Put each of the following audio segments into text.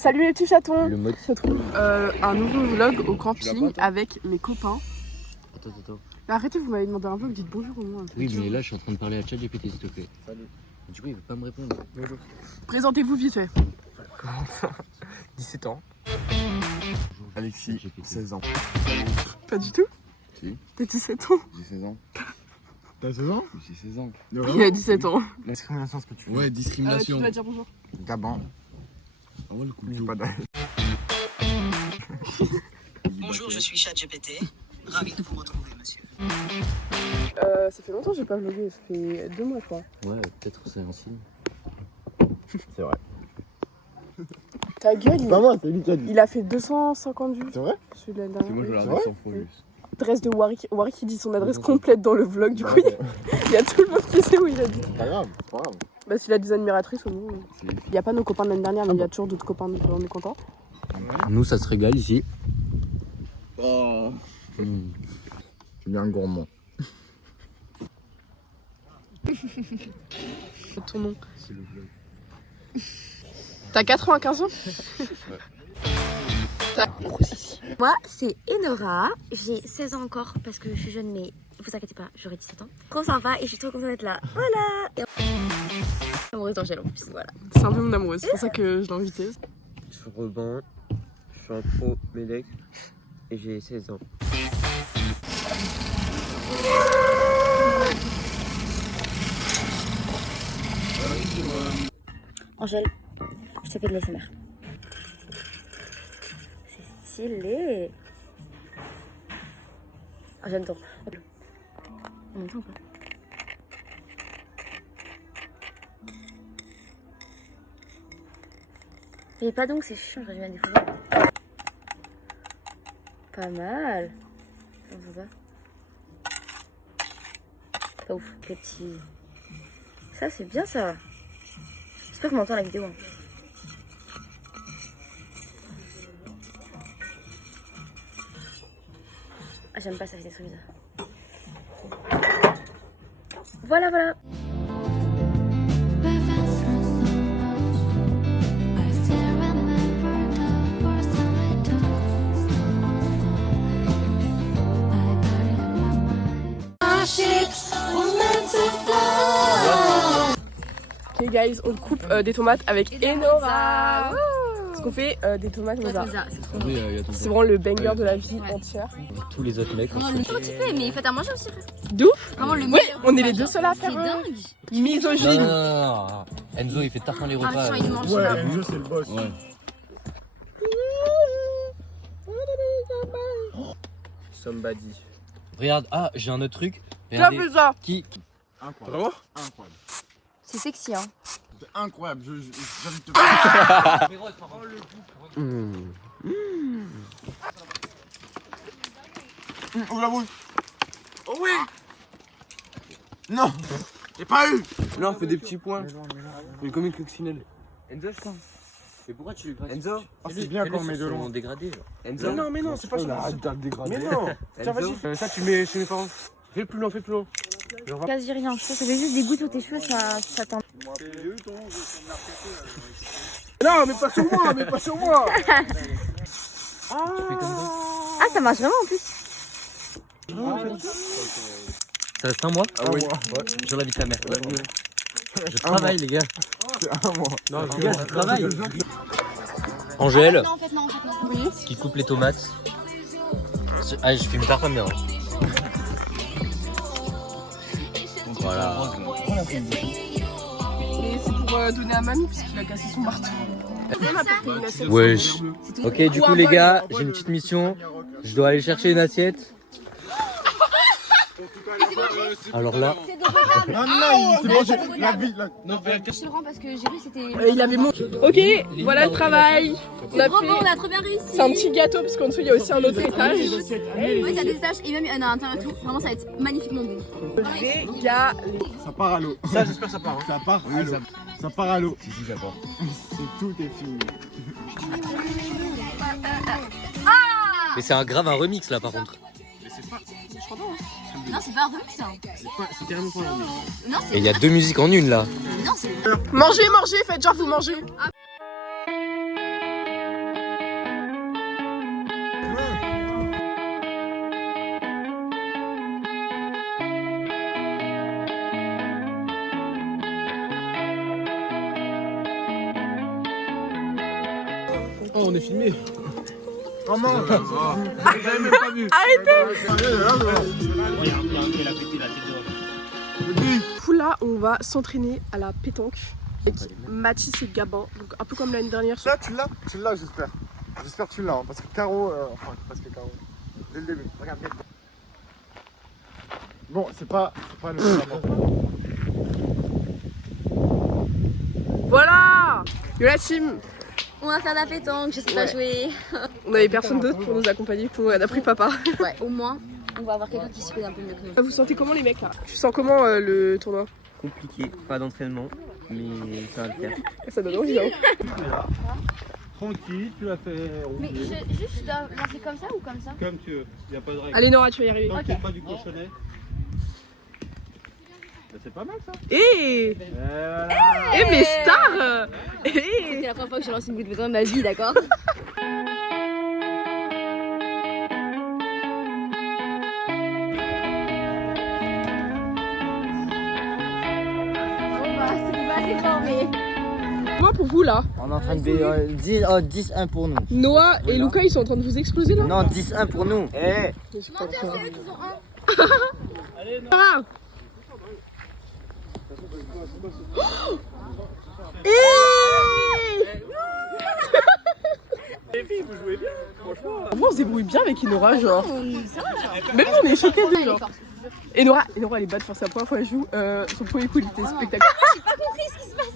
Salut les petits chatons. Le mode se trouve un nouveau vlog au camping avec mes copains. Attends. Mais arrêtez, vous m'avez demandé un vlog, dites bonjour au moins. Oui, mais là je suis en train de parler à ChatGPT s'il te plaît. Salut. Du coup, il veut pas me répondre. Bonjour. Présentez-vous vite fait. 17 ans. Alexis, 16 ans. Pas du tout. Si. T'as 17 ans. J'ai 16 ans. T'as 16 ans? J'ai 16 ans. Il a 17 ans. La discrimination, ce que tu fais. Ouais, Tu discrimination. dois dire bonjour. Gabon. Ah ouais, le coup de J'ai pas d'âge. Bonjour, je suis ChatGPT. Ravi de vous retrouver, monsieur. Ça fait longtemps que j'ai pas vlogué, ça fait 2 mois je crois. Ouais, peut-être c'est un signe. C'est vrai. Ta gueule, Pas moi, c'est lui qui a dit. il a fait 250 vues. C'est vrai? Celui de l'année C'est moi, je dernière. vais la regarder 100 fois juste. Adresse de Warwick. Warwick il dit son adresse complète dans le vlog, du coup il y a tout le monde qui sait où il habite. C'est pas grave, c'est pas grave. Bah s'il a des admiratrices au moins. Il y a pas nos copains de l'année dernière, mais il y a toujours d'autres copains, donc on est content. Nous, ça se régale ici. Oh. Je suis bien gourmand. Ton nom. C'est le vlog. T'as 95 ans? Moi, c'est Enora. J'ai 16 ans encore parce que je suis jeune, mais vous inquiétez pas, j'aurai 17 ans. Trop sympa et je suis trop contente d'être là. Voilà. Et... amoureuse d'Angèle en plus, voilà. C'est un peu mon amoureuse, c'est pour ça que je l'ai invitée. Je suis Robin, je suis un pro Mélec et j'ai 16 ans. Angèle, je te fais de l'ASMR. C'est stylé. Ah, j'aime trop. On entend ou pas? Mais pas donc, c'est chiant, j'aurais dû mettre des photos. Pas mal. On voit pas. Pas ouf, les petits. Ça, c'est bien ça. J'espère qu'on entend la vidéo. Hein. Ah, j'aime pas, ça fait des trucs bizarres. Voilà. Ok guys, on coupe des tomates avec Enora. Parce qu'on fait des tomates mozza. C'est vraiment le banger de la vie entière. Tous les autres mecs. Le petit peu, mais faites à manger aussi, frère. D'où? Vraiment le Ouais, meilleur. on est les deux seuls à faire. C'est dingue. Misogyne. Non. Enzo, il fait tarpin les repas. Arrête, il mange Ouais, là. Enzo, c'est le boss. Ouais. Somebody. Regarde, ah, j'ai un autre truc. T'as Regardez. fait ça? Qui Incroyable. Vraiment? Incroyable. C'est sexy, hein. C'est incroyable. J'ai envie de te Ouvre la bouche. Oh oui. Non. J'ai pas eu. Là, on fait des petits points. Mais comme une coccinelle. Enzo, je pense. Mais pourquoi tu lui passes Enzo, C'est bien qu'on met de Ils loin. sont dégradés. Genre. Enzo. Mais non, c'est pas ça. Arrête de dégrader. Mais non. Tiens, vas-y. Ça, tu mets chez mes parents. Fais plus loin, fais plus loin. Quasi rien. Je pense que j'ai juste des gouttes sur tes cheveux, ça tend. Non, mais pas sur moi, mais pas sur moi. Tu fais comme ça. Ah, ça marche vraiment en plus. Ça reste un mois. Ah oui. Sur la vie de ta mère. Je travaille, les gars. C'est un mois. Non, Les gars, je travaille. Angèle, Non, en fait, non. Oui. qui coupe les tomates. Ah, je filme tarpin bien. Hein. Voilà. Et c'est pour donner à mamie parce qu'il a cassé son marteau. On a apporté une assiette. Wesh. Ok, du coup, les gars, j'ai une petite mission. Je dois aller chercher une assiette. Alors là, Non, il s'est mangé la vie. Je te le rends parce que j'ai vu c'était. Il avait mon. Ok, voilà le travail. On a Bravo, fait. on a trop bien réussi. C'est un petit gâteau parce qu'en dessous il y a aussi un autre étage. Oui, il y a des tâches et même il y en a à l'intérieur et tout. Vraiment, ça va être magnifiquement bon. Régalé. Ça part à l'eau. Ça, j'espère que ça part. Ça part à l'eau. Ça part à l'eau. si, j'apporte. C'est tout est fini. Mais c'est un grave un remix là par contre. Non, c'est pas un remix, ça. C'est carrément pas un remix. Non, Et il y a deux musiques en une là. Non, c'est. Mangez, faites genre vous mangez. Oh, on est filmé. Comment? J'avais même pas vu. Du coup là on va s'entraîner à la pétanque avec Mathis et Gabin, donc un peu comme l'année dernière. Là, tu l'as? Tu l'as, j'espère. J'espère que tu l'as, hein, parce que Caro, enfin, parce que Caro, dès le début. Regarde. Bon, c'est pas le moment. Voilà Yo la team. On va faire la pétanque, je sais pas jouer. On avait personne d'autre pour nous accompagner, du coup on a pris papa. Ouais, au moins, on va avoir quelqu'un qui se connaît un peu mieux que nous. Vous sentez comment les mecs là? Tu sens comment le tournoi? Compliqué, pas d'entraînement, mais ça va le faire. Ça donne envie hein. Tranquille, tu l'as fait Mais juste, je dois lancer comme ça ou comme ça? comme tu veux, il n'y a pas de règle. Allez Nora, tu vas y arriver. Tant que c'est pas du cochonnet. Bah, c'est pas mal ça. Eh mes stars. C'est la première fois que je lance une goutte de béton de ma vie, d'accord? Moi pour vous là, On est en train de 10-1 pour nous. Noah et Luca ils sont en train de vous exploser là. Non, 10-1 pour nous. Eh, Ah. Moi on se débrouille bien avec Enora genre. Même nous on est choqués de genre. Enora elle est bad for sa première fois elle joue. Son premier coup il était spectaculaire. J'ai pas compris ce qui se passe.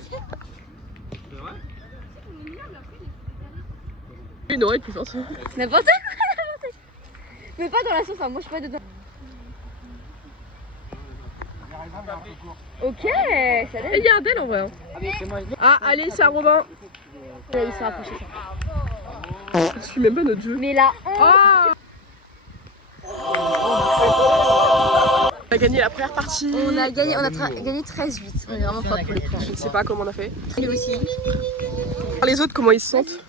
Enora est plus forte. N'importe quoi. Mais pas dans la sauce, hein. Moi je suis pas dedans. Ok, ça Et il y a un d'elle en vrai. Hein. Ah allez c'est à Robin. Il s'est rapproché. Je suis même pas notre jeu. Mais là, Ah. On a gagné la première partie. on a gagné 13-8. On est vraiment fort pour le coup. Je ne sais pas comment on a fait. Lui aussi. Les autres comment ils se sentent?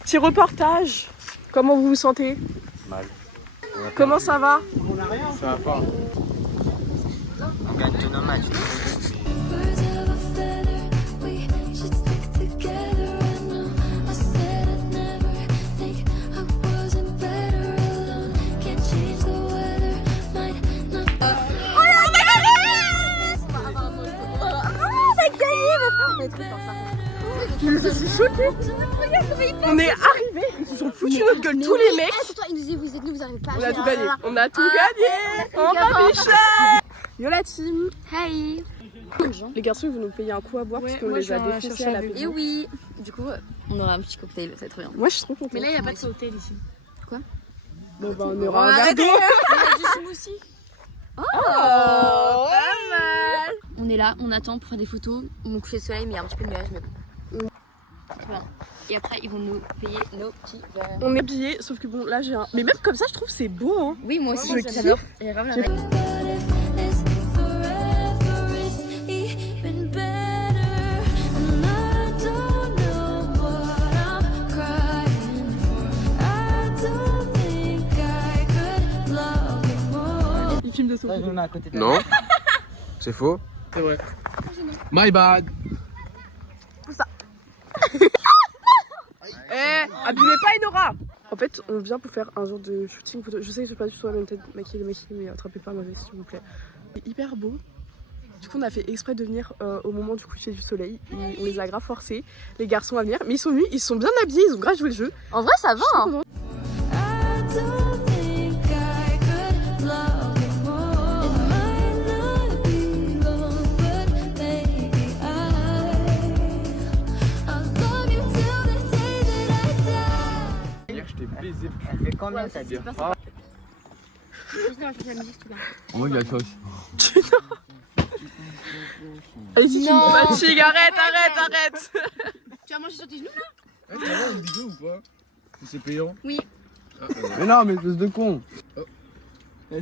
Petit reportage. Comment vous vous sentez? Mal. Comment ça va? Ça va pas. on gagne tous nos matchs. Je suis choquée. On est arrivés, ils se sont foutus notre gueule tous les mecs. Ils nous disaient, vous êtes nous, vous arrivez pas à On a jouer, tout gagné. là. On a tout gagné. On va Michel. Yo la team. Hey. Les garçons ils vont nous payer un coup à boire parce qu'on les a défoncés à la Et pétanque. oui. Du coup, on aura un petit cocktail, c'est trop bien. Moi je suis trop contente. Mais là, il n'y a pas de cocktail ici. Bon bah on aura un verre d'eau. Oh, pas mal. On est là, on attend pour faire des photos. Mon coucher de soleil, mais il y a un petit peu de nuage, mais bon. Très bien. Et après, ils vont nous payer nos petits verres. On est habillés, sauf que bon là j'ai un. Mais même comme ça je trouve c'est beau hein. Oui, moi aussi, Je j'adore. Et vraiment, la Il filme de son. Non. C'est faux. C'est vrai. My bad. Abîmez pas Enora. En fait on vient pour faire un jour de shooting photo. Je sais que je suis pas du tout la même tête maquillée mais attrapez pas ma veste s'il vous plaît. C'est hyper beau. Du coup on a fait exprès de venir au moment du coucher du soleil. Et on les a grave forcés les garçons à venir. Mais ils sont venus, ils sont bien habillés, ils ont grave joué le jeu. En vrai, ça va. Hein. Elle fait combien ça dure? On va gâcher. Allez-y, fatigue, arrête. Tu vas manger sur tes genoux là? T'as l'air une vidéo ou pas? C'est payant? Oui. Mais non, mais espèce de con. Moi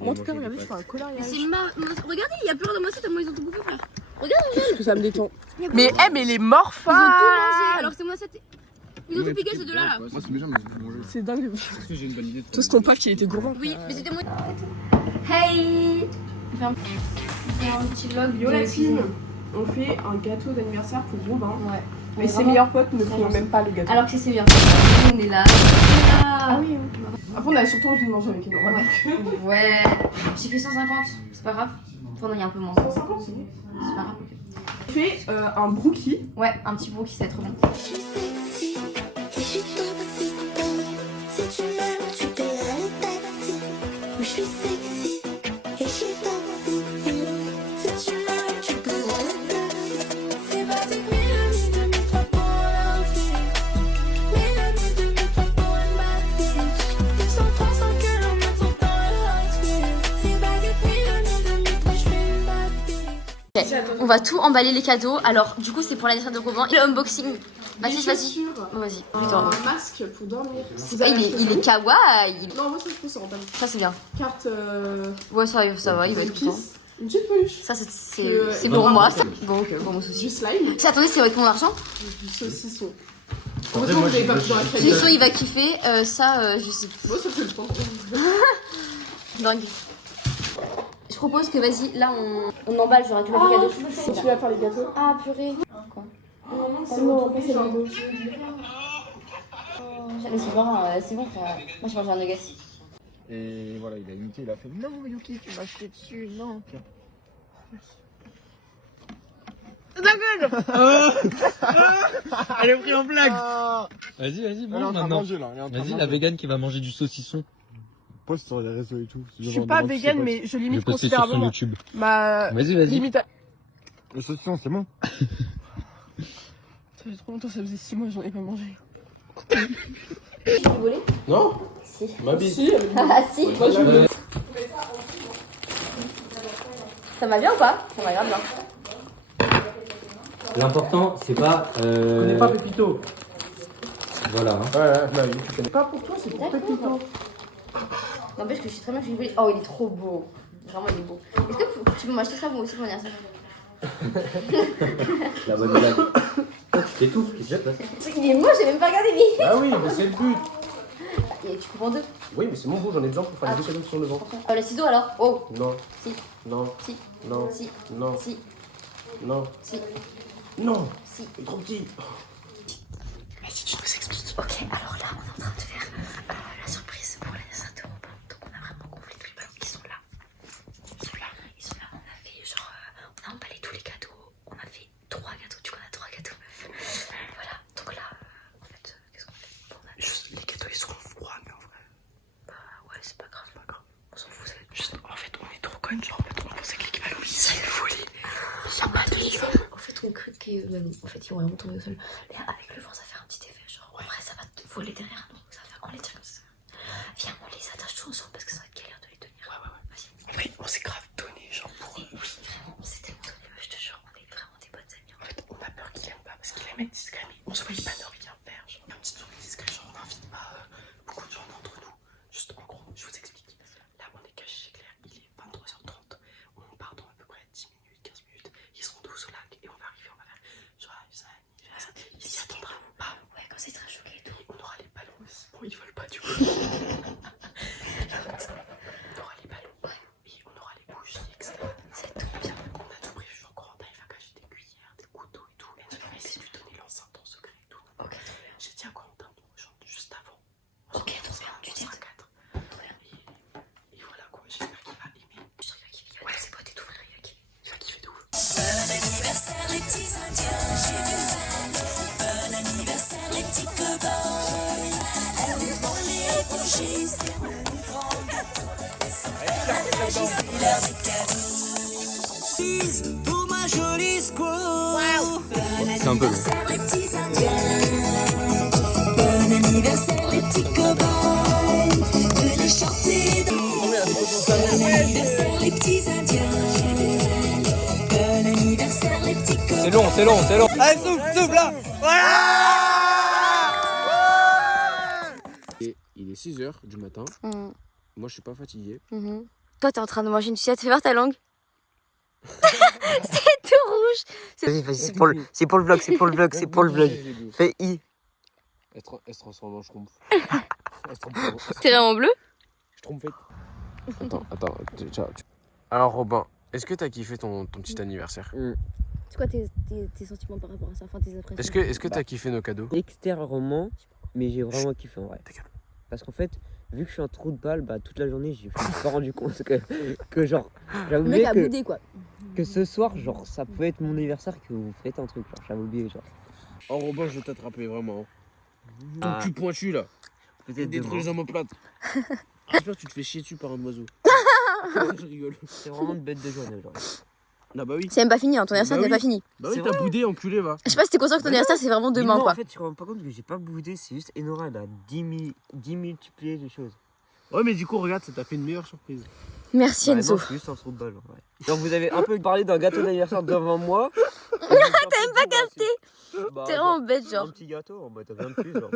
en tout cas regardez je fais un coloriage. Regardez, il y a plein de moissons tellement ils ont tout bouffé, frère. Parce que ça me détend. Mais les morphales. Ils ont tout mangé alors que c'est moi cette. Ils ont tout piqué ces deux là. Moi, c'est méchant, mais j'ai tout mangé. C'est dingue. Parce que j'ai une bonne idée. Tous ton pack il était gourmand. Oui, mais c'était moi. Hey. On fait un petit vlog. Yo la team, on fait un gâteau d'anniversaire pour Robin. Ouais. Mais ses meilleurs potes ne font même pas le gâteau. Alors que c'est ses meilleurs potes. On est là. Ah oui. Après, on a surtout envie de manger avec Enora. Ouais. J'ai fait 150, c'est pas grave. Enfin, non, il y a un peu moins. 150, C'est pas grave. J'ai fait un brookie. Ouais, un petit brookie, c'est trop bien. On va tout emballer les cadeaux. Alors, du coup, c'est pour l'anniversaire de Robin. Le unboxing. Vas-y, vas-y. Vas-y. Un masque pour dormir. Il est kawaii. Non, moi, ça, je trouve ça rentable. Ça, c'est bien. Carte. Ouais, ça va, il va être content. Une petite peluche. Ça, c'est pour moi. Ça. Bon, ok, bon, mon souci. Du slime. Attendez, c'est avec mon argent. Du saucisson. Heureusement, vous n'avez pas pris dans la famille. Saucisson, il va kiffer. Ça, je sais plus. Moi, ça fait le temps. Dingue. Je propose que, vas-y, là, on emballe, je récupère les cadeaux. Continue à faire les gâteaux. Ah, purée. Quoi? Non, pas c'est le Mais c'est bon, frère. Moi, je mange un nugget. Et voilà, il a imité, il a fait non, Yuki, tu m'as jeté dessus, non. Elle est prise en blague. Vas-y, Elle est mange en train de maintenant. manger là. Vas-y, la végane qui va manger du saucisson. Poste sur les réseaux et tout. Je suis pas végane, mais je Je vais limite poster sur son considérablement YouTube. ma Vas-y. limite. Le saucisson, c'est bon. Ça fait trop longtemps, ça faisait 6 mois, j'en ai pas mangé. Tu veux voler? Non. Si. Ma bite. Si, Ah, si. moi je veux. Ça va bien ou pas? Ça va grave bien. L'important, c'est pas. On n'est pas Pépito. Voilà. hein. Ouais, C'est pas pour toi, c'est pour Pépito. N'empêche que je suis très bien que je vais voler. Oh, il est trop beau. Vraiment, il est beau. Est-ce que tu peux m'acheter ça moi aussi pour mon anniversaire? La bonne blague. Tu t'étouffes, qu'est-ce qui se passe? Il est moche, j'ai même pas regardé lui. Ah oui, mais c'est le but. Et tu coupes en deux. Oui, mais c'est mon goût, j'en ai besoin pour faire les deux cadeaux sur le ventre. Le ciseau alors? Oh. Non, Si. non, Si. non, Si. non, Si. non, Si. non, Si. il est trop petit. Vas-y, je vous explique. Ok, alors là, on est en train de faire la surprise pour l'anniversaire de Robin. Donc, on a vraiment gonflé tous les ballons qui sont là. Ils sont là. Ils sont là. On a fait genre. On a emballé tous les gâteaux. On a fait 3 gâteaux. Du coup, on a 3 gâteaux. Voilà. Donc là, en fait, qu'est-ce qu'on fait? Bon, Juste, les gâteaux ils seront froids, mais en vrai. bah ouais, c'est pas grave. On s'en fout, ça va être Juste, en fait, on est trop connes, genre, en fait, on pensait que l'équipe à Louis, il volait. Il y a pas de sol. En fait, on cru qu'en fait, ils vont vraiment tomber au sol. Mais avec le vent, ça fait un petit effet. Genre, après, ça va te voler derrière nous. Ça va faire, on les tient comme ça. Viens, on les attache tous ensemble parce que ça va être galère de les tenir. Ouais. Vas-y. En vrai, on s'est grave donné, genre, pour eux. Vraiment, on s'est tellement donné. Je te jure, on est vraiment des bonnes amies. En fait, on a peur qu'il aime pas parce qu'il aime être discret, mais on se voyait pas d'envie de faire. Genre, un petit truc discret, genre, on n'invite pas beaucoup de gens d'entre nous. Juste, en gros, je vous explique. Là, on est caché chez Claire, il est 23h30. On part dans à peu près 10 minutes, 15 minutes. Ils seront tous au lac et on va arriver, on va faire genre, ça anniversaire. Il s'y attendra pas. Ouais, quand c'est très choqué et tout. Et on aura les ballons aussi. Bon, ils veulent pas du coup. On aura les ballons. Et on aura les bougies, etc. C'est tout bien. On a tout prévu, genre, Corentin, il va cacher des cuillères, des couteaux et tout. Et on va essayer de lui donner l'enceinte en secret et tout. Ok, J'ai dit à Corentin, on chante juste avant. ok, trop bien. Tu dis. On sera 4. Et voilà quoi, j'espère qu'il va aimer. Je sais qu'il va kiffer. Ouais, c'est pas tes tout frère, il va kiffer. Il va kiffer de ouf. C'est un peu long. C'est long. Allez, souffle là. Et il est 6h du matin. Mhm. Moi, je suis pas fatigué. Mhm. Toi, t'es en train de manger une sucette. Fais voir ta langue. C'est tout rouge. Vas-y, c'est pour le vlog, Fais I. Elle se transforme en schtroumpf. Elle se transforme en T'es vraiment bleu? schtroumpfette. Attends. Alors, Robin, est-ce que t'as kiffé ton petit anniversaire? C'est quoi tes sentiments par rapport à ça? Enfin, tes impressions? Est-ce que t'as kiffé nos cadeaux? Extérieurement, mais j'ai vraiment kiffé en vrai. Ta gueule. Parce qu'en fait, vu que je suis en trou de balle, bah toute la journée, je me suis pas rendu compte que genre, j'avais Le mec oublié a boudé quoi. que ce soir, genre, ça pouvait être mon anniversaire que vous faites un truc, genre, j'avais oublié, genre. En Robin, je vais t'attraper vraiment. Ah. Ton cul pointu là. Peut-être Détruire demain. les omoplates. J'espère que tu te fais chier dessus par un oiseau. Je rigole. C'est vraiment une bête de journée aujourd'hui. Ah bah oui. C'est même pas fini, hein. Ton anniversaire Bah n'est oui. pas fini. Bah oui, C'est t'as vrai. boudé, enculé, va. Je sais pas si t'es conscient que ton anniversaire c'est vraiment Mais demain non, quoi. en fait, tu te rends pas compte que j'ai pas boudé, c'est juste Enora, elle a 10 multiplié les choses. Ouais, mais du coup, regarde, ça t'a fait une meilleure surprise. Merci Bah, Enzo. non, je suis juste en trou de balle, en vrai. Genre, vous avez un peu parlé d'un gâteau d'anniversaire devant moi. T'as même pas capté. T'es vraiment bête genre. Un petit gâteau, en mode t'as rien de plus, genre.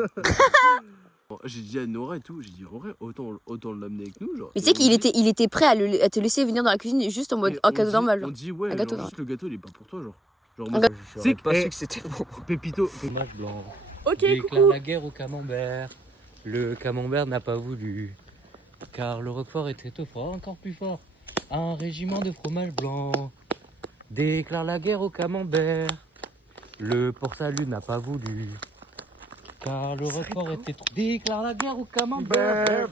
Bon, j'ai dit à Nora et tout, j'ai dit en vrai, autant l'amener avec nous, genre. Mais tu sais qu'il était prêt à te laisser venir dans la cuisine juste en mode Mais un on cadeau dit- normal On genre. dit ouais, Un gâteau, genre, juste le gâteau il est pas pour toi, genre. Genre, Un moi, gâteau. J'aurais C'est pas que- su que c'était bon. Pépito, Fromage blanc. Ok, Déclare coucou. la guerre au camembert. Le camembert n'a pas voulu. Car le Roquefort était trop fort, encore plus fort. Un régiment de fromage blanc déclare la guerre au camembert. Le port-salut n'a pas voulu. Car le Roquefort était trop. Déclare la guerre au camembert.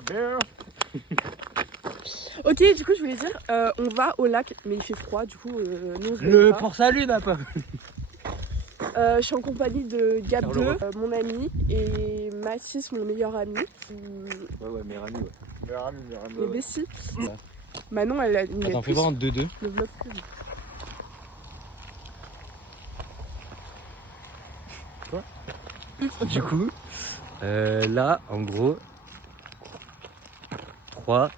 Ok, du coup, je voulais dire, on va au lac, mais il fait froid, du coup, nous on se Le baigne pas. port-salut n'a pas voulu. Je suis en compagnie de Gab Carlo 2, mon ami, et Mathis, mon meilleur ami. Ouais, meilleur ami, ouais. Et Bessie. Ouais. Manon, elle a une Attends, fais voir en 2-2. le vlog plus. Du coup, là, en gros, 3.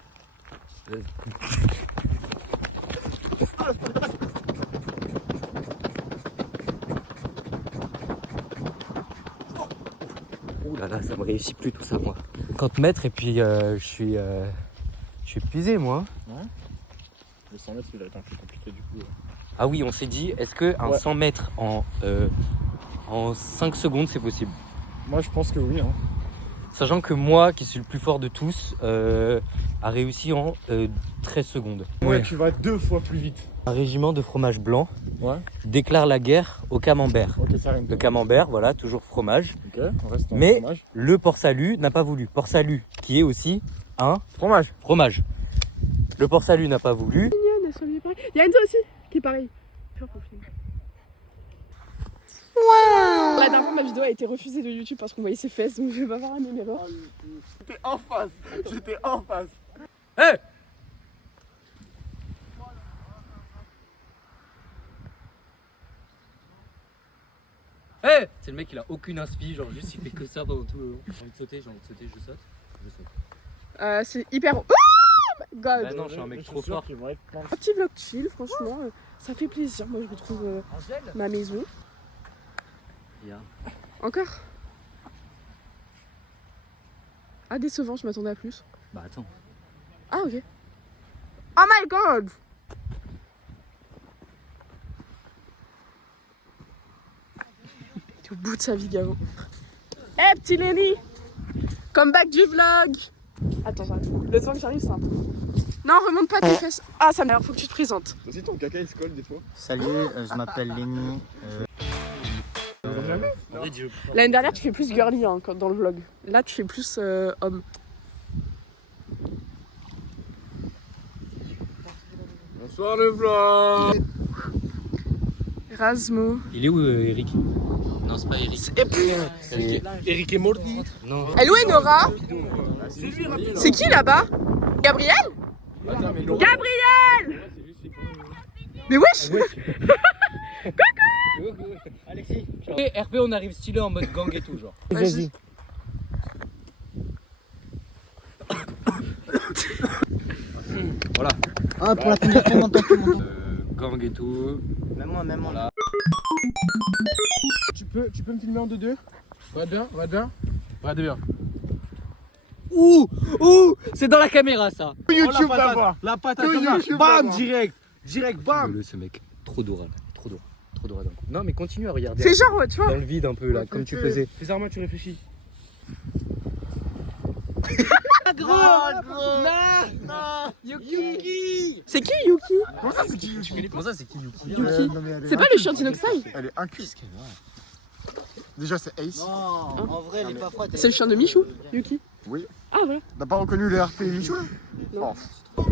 Ouh là là, ça me réussit plus tout ça, moi. 50 mètres et puis je suis épuisé moi. Le 100 mètres, il va être un peu compliqué du coup. Ah oui, on s'est dit, est-ce que un Ouais. 100 mètres en 5 secondes c'est possible? Moi, je pense que oui. Hein. Sachant que moi, qui suis le plus fort de tous, a réussi en 13 secondes. Ouais, tu vas 2 fois plus vite. Un régiment de fromage blanc Ouais. déclare la guerre au camembert. Ok, ça rime. Le camembert, voilà, toujours fromage. Ok, on reste en Mais fromage. le port-salut n'a pas voulu. Port-salut qui est aussi un Fromage. fromage. Le port-salut n'a pas voulu. Mignonne, elle soit bien pareille. Il y a Enzo aussi, qui est pareil. La dernière fois, ma vidéo a été refusée de YouTube parce qu'on voyait ses fesses, donc je vais pas faire la même erreur. J'étais en face. J'étais en face. Hey, c'est le mec, il a aucune inspi, genre juste il fait que ça pendant tout le long. J'ai envie de sauter, je saute. C'est hyper. Oh my god! Bah non, je suis un mec trop fort. Un petit vlog chill, franchement, ça fait plaisir. Moi, je retrouve ma maison. Bien. Encore? Ah, décevant, je m'attendais à plus. Bah attends. Ah, ok. Oh my god! Il est au bout de sa vie, Gavo. Eh, petit Lenny! Comeback du vlog! Attends, j'arrive. Le temps que j'arrive, c'est un peu. Non, remonte pas tes fesses. Ah, ça m'a l'air, faut que tu te présentes. Toi aussi, ton caca il se colle des fois. Salut, je m'appelle Lenny. L'année dernière, tu fais plus girly hein, dans le vlog. Là, tu fais plus homme. Bonsoir le vlog. Erasmo. Il est où Eric? Non, c'est pas Eric. Eric est mordi. Non. Elle où est Nora? C'est qui là-bas? Gabriel? Gabriel! Mais wesh! Alexis. Et RP, on arrive stylé en mode gang et tout, genre. Vas-y. Voilà. Ah, pour la première fois, tout le monde. Gang et tout. Même moi, même moi. Voilà. Tu peux me filmer en 2-2? Regarde bien. Ouh, c'est dans la caméra ça. YouTube d'abord. La patate, Que comme ça. YouTube Bam, d'abord. direct, bam. Ce mec, trop d'oral, trop d'oral. Non mais continue à regarder. Fais genre, ouais, tu vois. Dans le vide un peu là, comme tu faisais. Fais ça, moi, tu réfléchis. Yuki. C'est qui Yuki? Comment ça, c'est qui Yuki? Comment ça, c'est qui Yuki? Yuki. Non, mais elle est C'est pas le chien d'Inoxtyle? Elle est inculte. Déjà, c'est Ace. Non, en vrai, elle est pas froide. C'est le chien de Michou, Yuki? Oui. Ah voilà. T'as pas reconnu le RP Michou là? Non. Oh.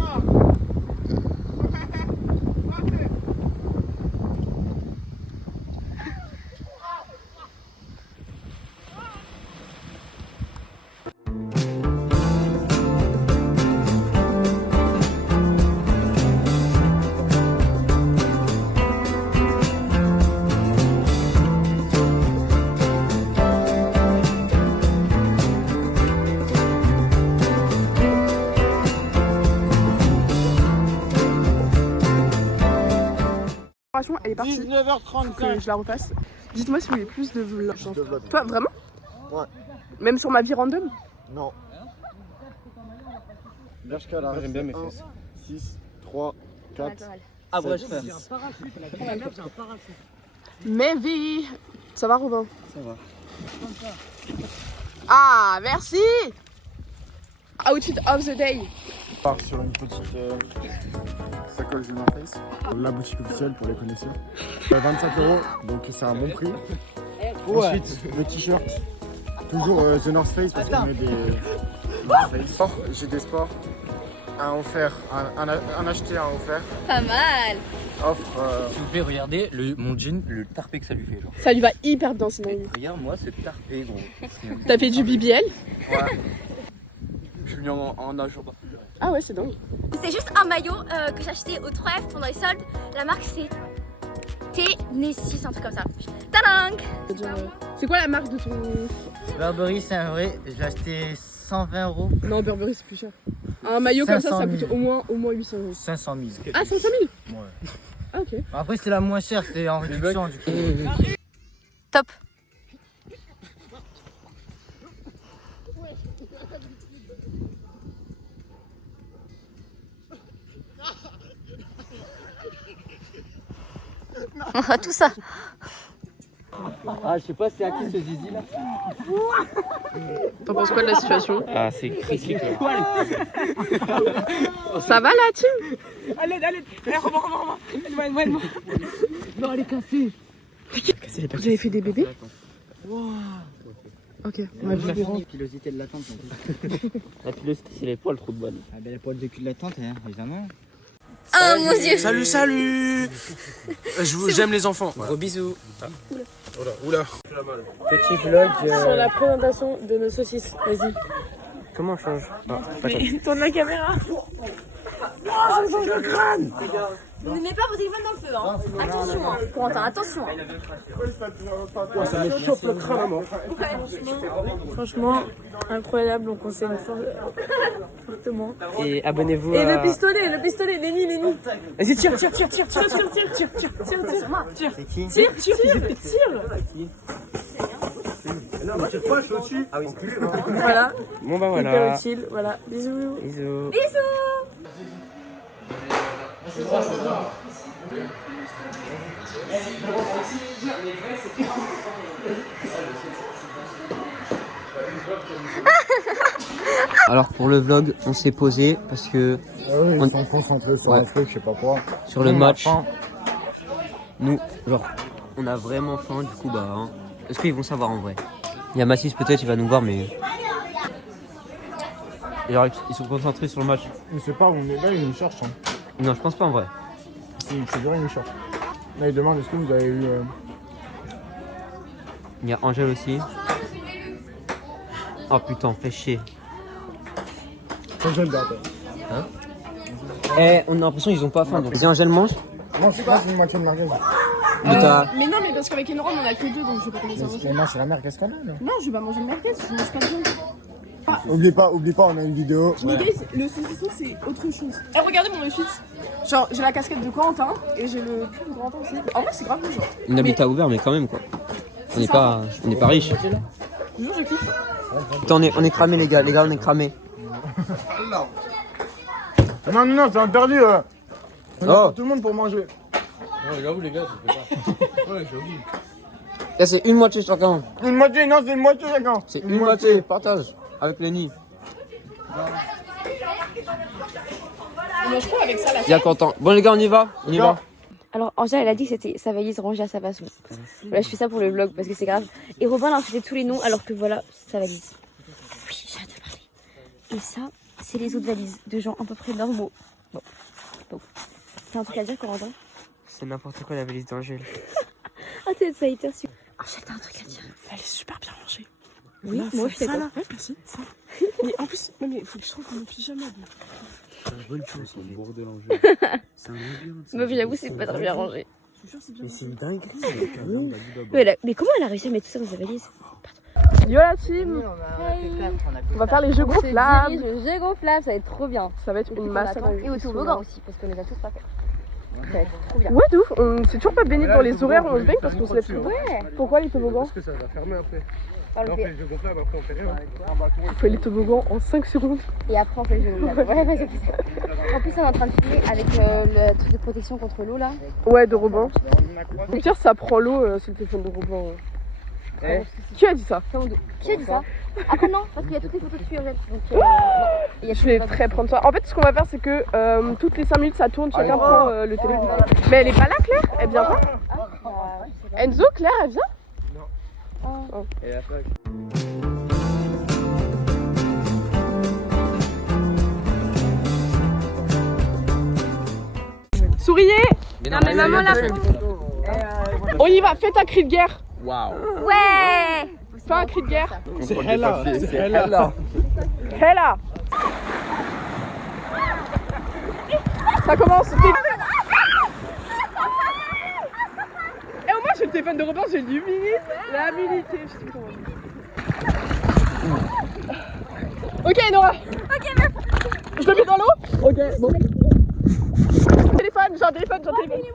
Elle est partie. 19h35. Que je la refasse. Dites-moi si vous voulez plus de vlogs. De vlog. Toi, vraiment? Ouais. Même sur ma vie random? Non. Bershka là. J'aime bien mes fesses. 6, 3, 4. Abrège faire. Mais vie. Ça va, Robin? Ça va. Ah, merci. Outfit of the day. On part sur une petite sacoche de North Face. La boutique officielle pour les connaisseurs. 25 €, donc c'est un bon prix. Ensuite, le t-shirt. Toujours The North Face parce qu'on met des North Face. Oh, j'ai des sports. Un offert, un acheté, un offert. Pas mal. Offre. S'il vous plaît, regardez mon jean, le tarpé que ça lui fait. Genre. Ça lui va hyper bien, sinon. Regarde, moi, c'est tarpé, gros. T'as fait du BBL? Ouais. Je suis mis en nage en bas. Ah ouais, c'est dingue. C'est juste un maillot que j'ai acheté au 3F pendant les soldes. La marque c'est Tennessee, un truc comme ça. Tadang! C'est quoi la marque de ton... Burberry, c'est un vrai. J'ai acheté 120 €. Non, Burberry c'est plus cher. Un maillot comme ça, 500 ça 000. coûte au moins 800 €. 500 000. Ah, 500 000? Ouais. Ah, ok. Après, c'est la moins chère, c'est en réduction du coup. Top. Tout ça. Ah, je sais pas c'est à qui ce zizi là. T'en penses quoi de la situation? Ah, c'est critique. Ça va la team? Allez, Romain. Aide-moi. Non, elle est cassée. Vous avez fait des bébés? Ok. La pilosité de la tente. La pilosité, c'est les poils trop de balles. Ah ben, la poêle de cul de la tente, hein, évidemment. Oh mon dieu. Salut. J'aime les enfants. Gros bisous. Oula. Petit vlog. Sur la présentation de nos saucisses. Vas-y. Comment on change? Mais tourne la caméra. Ne mets pas vos téléphones dans le feu, hein. Attention, hein. Corentin, attention. Ça me chauffe le crâne à mort. Franchement, incroyable. On conseille fortement. Et abonnez-vous Et à... le pistolet, Lenny. Vas-y, tire. Tire. C'est qui? Non, mais tire pas, je suis au-dessus. Ah oui. Voilà. Bon bah Hyper voilà. utile. Voilà. Bisous. Bisous. Alors pour le vlog, on s'est posé parce que Ah oui, ils sont concentrés sur un truc, je sais pas quoi. sur le match, nous, genre, on a vraiment faim, du coup, bah, hein. Est-ce qu'ils vont savoir en vrai? Il y a Mathis peut-être, il va nous voir, mais... Genre, ils sont concentrés sur le match. Je sais pas où on est là, ils nous cherchent. Hein. Non, je pense pas en vrai. C'est vrai, ils nous cherchent. Là, ils demandent est-ce que vous avez eu. Il y a Angèle aussi. Oh putain, fait chier. Angèle date. Eh, on a l'impression qu'ils ont pas faim, donc si Angèle mange, Non, c'est pas, c'est une moitié de merguez. Mais non, mais parce qu'avec une robe, on a que deux, donc je vais pas commencer à manger. Mais non, c'est la mère, qu'est-ce qu'on a là? Non, je vais pas manger de merguez, je mange pas de viande. Oublie pas, on a une vidéo. Mais guys, le saucisson, c'est autre chose. Et regardez mon outfit. Genre, j'ai la casquette de Corentin et j'ai le pull de Corentin aussi. En vrai, c'est grave genre. on habite à ouvert, mais quand même quoi. On n'est pas riche. Je jure, je kiffe. Putain, on est cramés les gars, on est cramés. Non, c'est interdit. On a Oh. pas tout le monde pour manger. Non, j'avoue, les gars, ça fait pas. Ouais, j'avoue. Là c'est une moitié chacun. Une moitié, non, c'est une moitié chacun. C'est une moitié, partage avec Lenny. Il y a Quentin. Bon les gars, on y va. On y va. Alors Angèle elle a dit que c'était sa valise rangée à sa façon. Voilà, je fais ça pour le vlog parce que c'est grave. Et Robin elle a fait tous les noms alors que voilà, c'est sa valise. Oui, j'ai hâte de parler. Et ça, c'est les autres valises de gens à peu près normaux. Bon. Donc, t'as un truc à dire Corentin? C'est n'importe quoi la valise d'Angèle. Ah t'es ça hyper super. Angèle t'as un truc à dire? Elle est super bien rangée. Oui, Là, moi je suis ça, d'accord. là. Ouais, merci. Ça. Mais en plus, non, mais il faut que je trouve mon pyjama. C'est une bonne chose. C'est bordel en jeu. C'est un labyrinthe. Moi j'avoue c'est pas très bien rangé. Je te jure, c'est bien. Mais c'est une dinguerie. Mais comment elle a réussi à mettre tout ça dans sa valise? Yo la team, on va faire les jeux gonflables. Le jeu gonflable, ça va être trop bien. Ça va être une masse. Et au toboggan aussi, parce qu'on les a tous pas fait. Ça va être trop bien. Ouais, de ouf. On s'est toujours pas baigné dans les horaires où on se baigne parce qu'on se lève plus. Ouais. Pourquoi les toboggans? Parce que ça va fermer après. On le fait. les jeux gonflables, après on fait rien. On fait les toboggans en 5 secondes. Et après on fait le jeu gonflable. Ouais, c'est ça. En plus on est en train de filmer avec le truc de protection contre l'eau là. Ouais, de Robin. Au pire, ça prend l'eau, c'est le téléphone de Robin. Qui a dit ça? Qui a dit ça? Après non, parce qu'il y a toutes les photos dessus Angèle. Donc il y a Je vais très prendre ça. En fait, ce qu'on va faire, c'est que toutes les 5 minutes, ça tourne, chacun prend le téléphone. Mais elle est pas là, Claire? Elle vient pas? Enzo, Claire, elle vient? Non. Et après. Souriez! Non, mais maman, là. On y va, faites un cri de guerre. Waouh. Ouais. Fais un cri de guerre. C'est Hella. C'est Hella. Hella! Ça commence. Et au moins, j'ai le téléphone de Robin, j'ai l'humilité. L'humilité, je sais pas comment dire. Ok, Nora. Ok, merci. Je le mets dans l'eau. Ok, bon. Téléphone, j'ai un téléphone, j'ai un téléphone.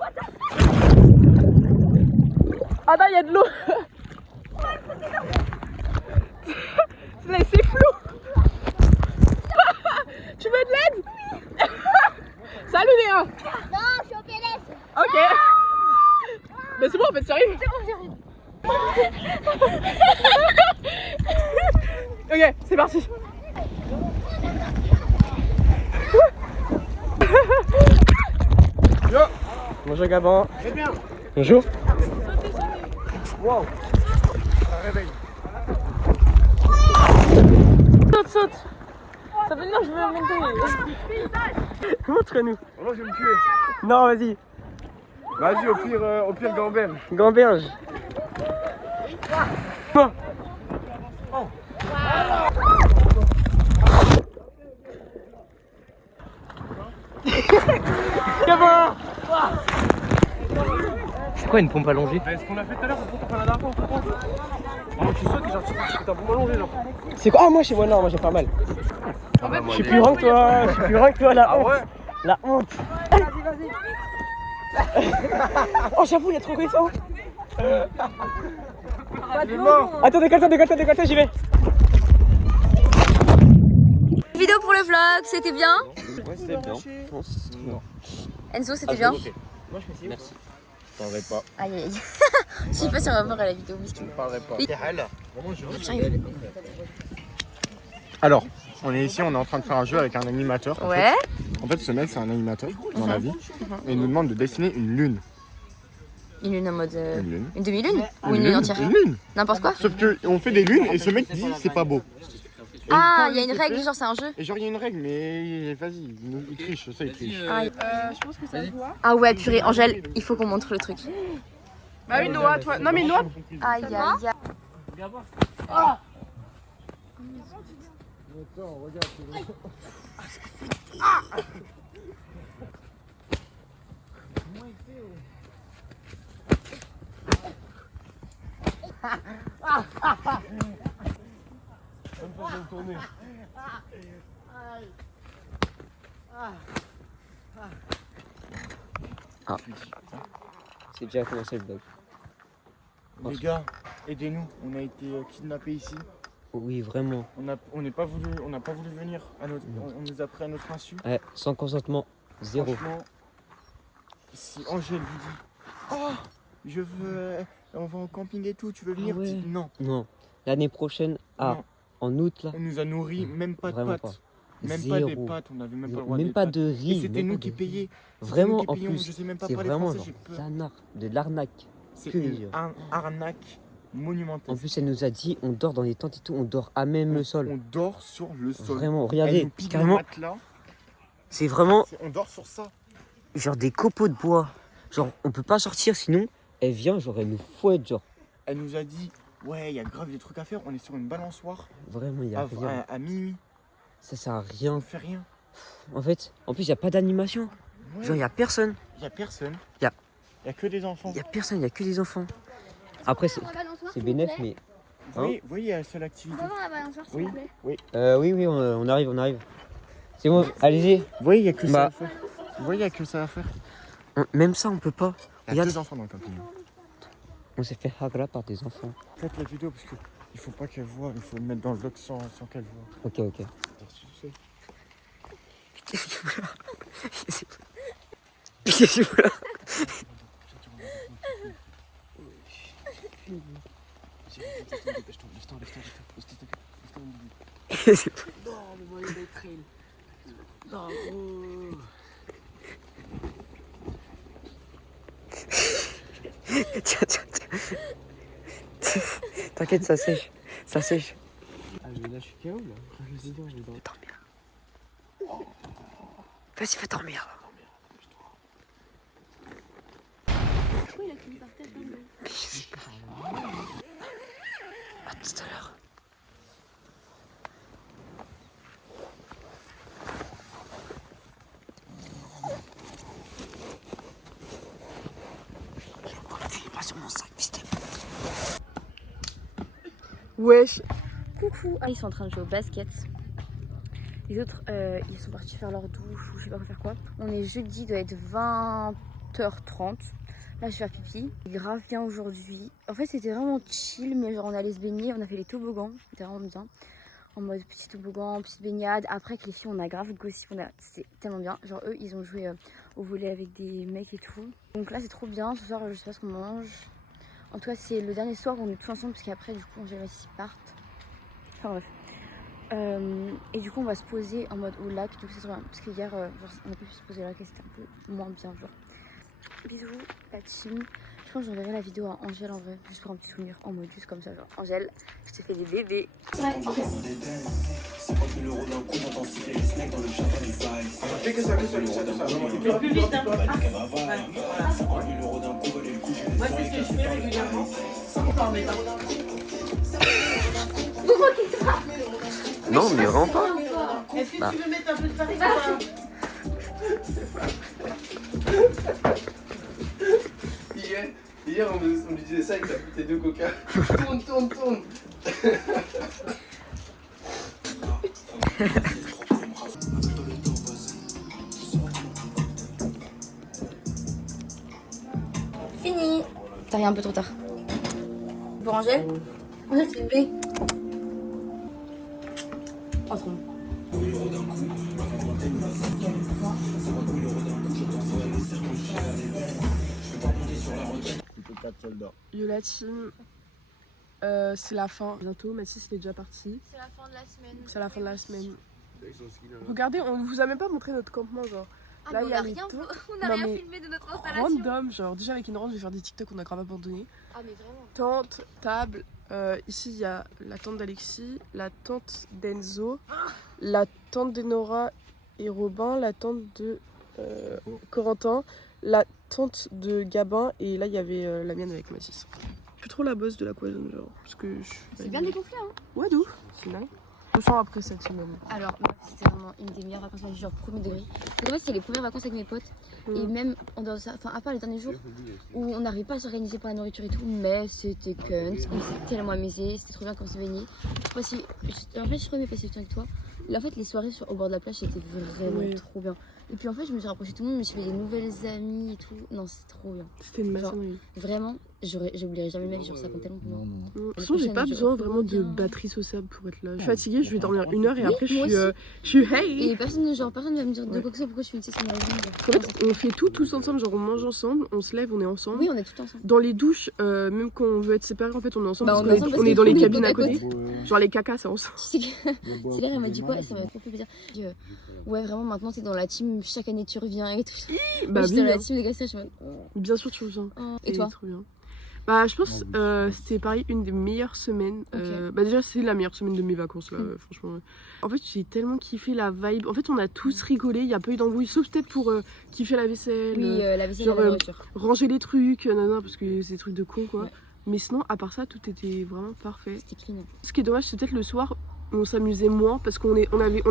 Ah non, il y a de l'eau. C'est flou. Tu veux de l'aide? Salut Néa. Non, je suis au PLS. Ok. Mais c'est bon en fait, ça arrive. Ok, c'est parti. Yo. Bonjour Gabin. Bonjour. Wow. Ça réveille. Saute. Ça veut dire que je veux monter. Montre-nous. Moi je vais me tuer. Non, vas-y. Vas-y, au pire gamberge. Gamberge. Bon. Gabin. C'est quoi une pompe allongée? Ce qu'on a fait tout à l'heure, c'est pour qu'on a la dernière fois, on comprend. Tu sautes et genre tu t'as bon allongé genre. C'est quoi? Ah, moi, moi j'ai pas mal. Je suis plus grand que toi, la honte. Ouais. La honte. Vas-y. Oh, j'avoue, il est trop récent. Attends, décolle-toi, j'y vais. Vidéo pour le vlog, c'était bien. Ouais, c'était bien. Je pense. Non. Enzo, c'était bien. Merci. Je parlerai pas. Aïe aïe. Je sais pas si on va voir la vidéo, miskin. Je parlerai pas. J'arrive. Alors, on est ici, on est en train de faire un jeu avec un animateur. Ouais. En fait, ce mec, c'est un animateur dans la vie. Et il nous demande de dessiner une lune. Une lune en mode. Une lune. Une demi-lune? Ou une lune entière? Une lune. N'importe quoi? Sauf qu'on fait des lunes et ce mec dit c'est pas beau. Et Ah, quand il y a il une se règle, fait- genre c'est un jeu? Et genre, il y a une règle, mais vas-y, il triche, ça il triche. Je pense que ça se voit. Ah ouais, purée, Angèle, il faut qu'on montre le truc. Bah oui, Noah, toi. Non, mais Noah. Aïe aïe aïe. C'est déjà commencé le vlog. Les gars, aidez-nous, on a été kidnappés ici. Oui, vraiment. On n'a pas voulu venir, on nous a pris à notre insu. Ouais, sans consentement, zéro. Franchement, si Angèle lui dit oh, je veux, on va en camping et tout, tu veux venir? Ah ouais. Dis non. Non. L'année prochaine, Non. en août là. On nous a nourris, même pas de Vraiment pâtes. Même pas des Zéro. pâtes, on avait même pas le droit Même des pas pâtes. de riz. Et c'était même nous pas qui de riz. payions. Vraiment, en Payons, plus, je sais même pas c'est parler vraiment français, genre j'ai peur. de l'arnaque. C'est pure et une dure. arnaque monumentale. En plus, elle nous a dit, on dort dans les tentes et tout, on dort à même le sol. On dort sur le sol. Vraiment, Elle regardez, nous pique carrément, le matelas. c'est vraiment On dort sur ça. genre des copeaux de bois. Genre, on peut pas sortir, sinon, elle vient, genre, elle nous fouette, genre. Elle nous a dit, ouais, il y a grave des trucs à faire. On est sur une balançoire Vraiment, il y a rien. à minuit. Ça sert à rien. On fait rien. En fait, en plus, il y a pas d'animation. Ouais. Genre, il y a personne. Il y a personne. Y a- Il y a que des enfants. Il y a personne, il y a que des enfants. Après, c'est bénéf, mais... Vous voyez, la seule activité. On va voir la balançoire, s'il Oui. vous plaît. Oui, on arrive, on arrive. C'est bon, allez-y. Vous voyez, il n'y a que ça Bah. à faire. Vous voyez, il n'y a que ça à faire. Même ça, on peut pas. Il y a Regarde, 2 enfants dans le camping. on s'est fait hagra par des enfants. Faites la vidéo parce qu'il ne faut pas qu'elle voit. Il faut le mettre dans le vlog sans qu'elle voit. Ok, ok. Qu'est-ce qu'il fout là? Qu'est-ce qu'il fout là? Tiens. T'inquiète, ça sèche. Ça sèche. Ah, mais là, je suis KO là. Vas-y, viens, je vais dormir. Vas-y, va dormir. Pourquoi il a fini par terre comme À tout à l'heure. Wesh. Coucou. Ils sont en train de jouer au basket. Les autres, ils sont partis faire leur douche ou je sais pas quoi faire quoi. On est jeudi, il doit être 20h30. Là, je vais faire pipi. C'est grave bien aujourd'hui. En fait, c'était vraiment chill, mais genre on allait se baigner. On a fait les toboggans, c'était vraiment bien. En mode petit toboggan, petite baignade. Après, avec les filles, on a grave gossip. C'était tellement bien. Genre, eux, ils ont joué au volley avec des mecs et tout. Donc là, c'est trop bien. Ce soir, je sais pas ce qu'on mange. En tout cas, c'est le dernier soir où on est tous ensemble, parce qu'après, du coup, Angèle et Mathis partent. Enfin bref. Et du coup, on va se poser en mode au lac. Du coup, c'est trop bien. Parce qu'hier, genre, on a pu se poser au lac et c'était un peu moins bien, genre. Bisous, la team. Je pense que j'enverrai la vidéo à Angèle en vrai, juste pour un petit souvenir, en mode juste comme ça, genre Angèle, je t'ai fait des bébés. Non, mais vraiment pas. Est-ce que tu veux mettre un peu de farine Hier, on me disait ça avec la bouteille de coca. Tourne. Fini. T'arrives un peu trop tard. Pour Angèle, Angèle, c'est une baie. Oh, trop bon. Yo la team. C'est la fin. Bientôt, Mathis il est déjà parti. C'est la fin de la semaine. C'est la fin de la semaine. Regardez, on vous a même pas montré notre campement, genre. Ah, Là, mais il on y a a les rien, tentes. on a Non, rien mais filmé de notre installation. Random, genre. Déjà avec une range, je vais faire des TikTok, on a grave abandonné. Ah, mais vraiment. Tente, table. Ici, il y a la tente d'Alexis, la tente d'Enzo, la tente de Nora et Robin, la tente de Corentin, la tente de Gabin, et là, il y avait la mienne avec Mathis. Plus trop la bosse de la cloison, genre. Parce que je suis C'est bien dégonflé, hein. Ouais, d'où? C'est nice. Je sens après cette semaine. Alors, moi, c'était vraiment une des meilleures vacances, genre premier degré. En fait, c'était les premières vacances avec mes potes. Et même, en dehors de ça, enfin, à part les derniers jours où on n'arrivait pas à s'organiser pour la nourriture et tout, mais c'était cunt. On s'est tellement amusé, c'était trop bien quand on s'est baigné. En fait, je trop aimé passer du temps avec toi. Là, en fait, les soirées au bord de la plage, c'était vraiment trop bien. Et puis, en fait, je me suis rapprochée de tout le monde, je me suis fait des nouvelles amies et tout. Non, c'est trop bien. C'était une Genre, maçonnerie. Vraiment, j'oublierai jamais ma vie, genre ça compte tellement pour moi. De toute façon, j'ai pas besoin vraiment de batterie sociable pour être là. Je suis fatiguée, je vais dormir 1 heure et après je suis hey. Et personne va me dire de quoi que ce soit pourquoi je fais une sieste en avion. En fait, on fait tout tous ensemble, genre on mange ensemble, on se lève, on est ensemble. Oui, on est tout ensemble. Dans les douches, même quand on veut être séparés, en fait, on est ensemble Bah, parce qu'on est dans les qu'on est cabines à côte à côté. Genre les cacas, c'est ensemble. Tu sais que c'est là, elle m'a dit quoi? Ça m'a trop fait plaisir. Ouais, vraiment, maintenant t'es dans la team, chaque année tu reviens et tout. Bah j'étais oui, dans la team des gars, je suis en mode, bien sûr tu reviens. Et toi? Trop bien. Bah je pense c'était pareil une des meilleures semaines. Bah déjà c'est la meilleure semaine de mes vacances là, franchement. En fait j'ai tellement kiffé la vibe. En fait on a tous rigolé, il y a pas eu d'embrouille, sauf peut-être pour kiffer la vaisselle. Oui, la vaisselle genre, et la nourriture. Ranger les trucs, nanana, parce que c'est des trucs de con quoi. Ouais. Mais sinon à part ça tout était vraiment parfait. C'était clean. Ce qui est dommage c'est peut-être le soir on s'amusait moins parce qu'on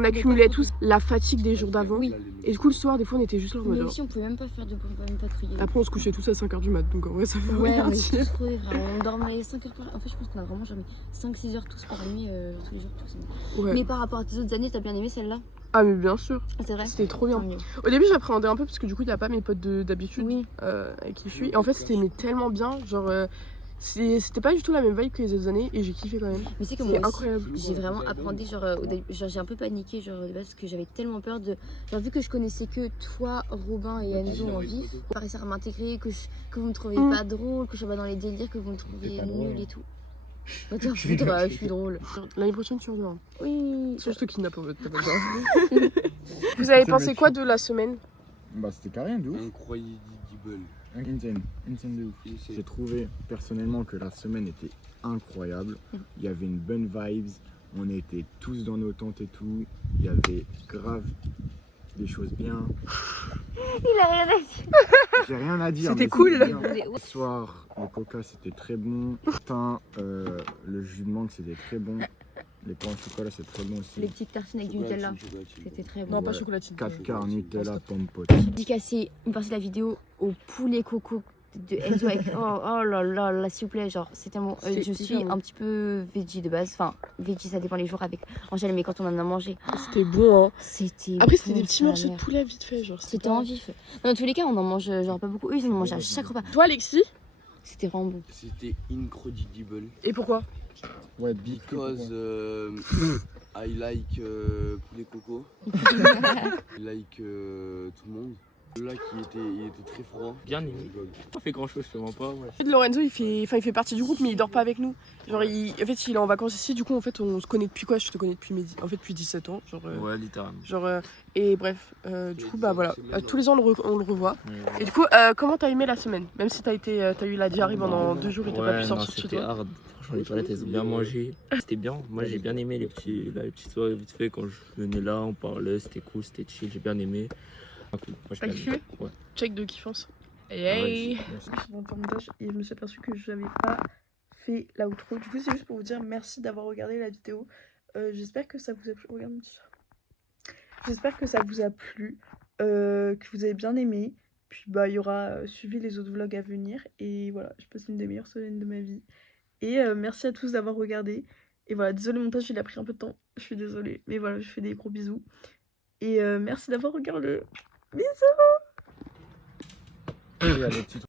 accumulait tous la fatigue des jours d'avant. Oui. Et du coup le soir des fois on était juste là en Mais mode. aussi on pouvait même pas faire de bruit, on pouvait même pas crier. Après on se couchait tous à 5h du mat donc en vrai ça veut Ouais, rien on est dire. tous crevés, vraiment. On dormait 5 heures par... En fait, je pense qu'on a vraiment jamais 5-6 heures tous par nuit, tous les jours, tous. Ouais. Mais par rapport à tes autres années, t'as bien aimé celle-là? Ah mais bien sûr, C'est vrai? c'était trop bien. Tant mieux. Au début j'appréhendais un peu parce que du coup il n'y a pas mes potes d'habitude Oui. avec qui je suis. Et en fait c'était tellement bien, genre c'était pas du tout la même vibe que les autres années et j'ai kiffé quand même. Mais c'est que C'était moi aussi, incroyable. j'ai vraiment appréhendé, genre, au début, genre j'ai un peu paniqué, genre de base, parce que j'avais tellement peur de... Genre vu que je connaissais que toi, Robin et Enzo en vif, pas réussir à m'intégrer, que vous me trouviez pas drôle, que je sois pas dans les délires, que vous me trouviez nul et tout. Bah, toi, je suis drôle. L'année prochaine tu reviens. Oui. Soit je te kidnappe en fait, t'as pas besoin. Vous avez pensé quoi de la semaine? Bah c'était carré de ouf. Incroyable. Insane de ouf. J'ai trouvé personnellement que la semaine était incroyable. Il y avait une bonne vibes. On était tous dans nos tentes et tout. Il y avait grave des choses bien. Il a rien à dire. J'ai rien à dire. C'était mais cool. c'était bien. Le soir, le coca c'était très bon. Putain, le jus de mangue c'était très bon. Les pains au chocolat c'est très bon aussi. Les petites tartines avec du Nutella, c'était très bon. Non pas chocolatine. 4 quarts Nutella, pomme pote. Dédicacer une partie de la vidéo au poulet coco de Enzo avec... oh là là, s'il vous plaît, genre c'est tellement... je suis un petit peu veggie de base, enfin veggie ça dépend les jours avec Angèle, mais quand on en a mangé, C'était bon hein. c'était Après c'était bon, des petits ça, la morceaux de mère. poulet vite fait genre. C'était en vif. Dans tous les cas on en mange genre pas beaucoup, eux ils en mangent à chaque repas. Toi Alexis? C'était vraiment bon. C'était incredible. Et pourquoi? Ouais, big Because I like poulet coco. I like tout le monde. Là il était très froid. Bien aimé. Pas fait grand chose, je te mens pas. Ouais. Lorenzo il fait partie du groupe mais il dort pas avec nous. Genre en fait il est en vacances ici, du coup en fait on se connaît depuis quoi? Je te connais depuis depuis 17 ans. Genre, Ouais, littéralement. genre et bref, du coup bah voilà, tous les ans on le revoit. Ouais. Et du coup comment t'as aimé la semaine? Même si t'as eu la diarrhée pendant 2 jours et t'as pas pu sortir chez c'était toi. hard. Franchement, les toilettes, elles ont bien mangé. C'était bien. Moi, j'ai bien aimé les petites soirées vite fait. Quand je venais là, on parlait, c'était cool, c'était chill, j'ai bien aimé. Ah, cool. Moi, T'as kiffé? Ouais. Check de kiffance. Hey. Je suis dans le montage et je me suis aperçue que je n'avais pas fait l'outro. Du coup c'est juste pour vous dire merci d'avoir regardé la vidéo. J'espère que ça vous a plu. Regarde mon t-shirt. J'espère que ça vous a plu, que vous avez bien aimé. Puis bah il y aura suivi les autres vlogs à venir. Et voilà, je passe une des meilleures semaines de ma vie. Et merci à tous d'avoir regardé. Et voilà, désolé le montage il a pris un peu de temps. Je suis désolée. Mais voilà, je fais des gros bisous. Et merci d'avoir regardé. Bisous. Il y a des petits